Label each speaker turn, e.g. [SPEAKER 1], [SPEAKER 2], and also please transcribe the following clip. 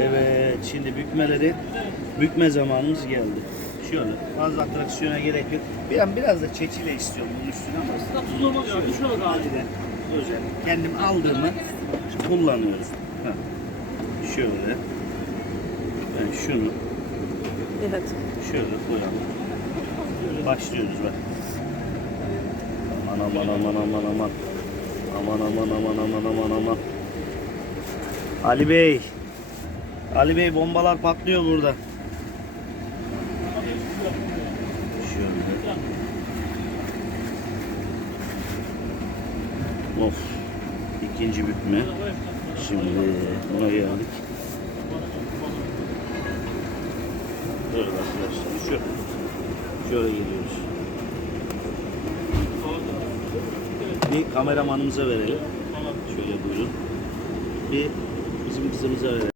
[SPEAKER 1] Evet şimdi bükmeleri bükme zamanımız geldi. Şöyle fazla atraksiyona gerek yok. Bir an biraz da çeçile istiyorum bunun üstüne ama
[SPEAKER 2] Aslında tuz olmaz ya. Düşmez abi.
[SPEAKER 1] Harbiden özel. Kendim aldığımı kullanıyorum. Ha. Şöyle. Ben şunu
[SPEAKER 3] Evet.
[SPEAKER 1] şöyle koyalım. Başlıyoruz bak. Aman aman aman aman aman. Aman aman aman aman aman aman. Ali Bey. Ali Bey bombalar patlıyor burada. Şöyle. Of. İkinci bükme. Şimdi buna geldik. Evet arkadaşlar şu. Şöyle geliyoruz. Bir kameramanımıza verelim. Şöyle buyurun. Bir bizim kızımıza verelim.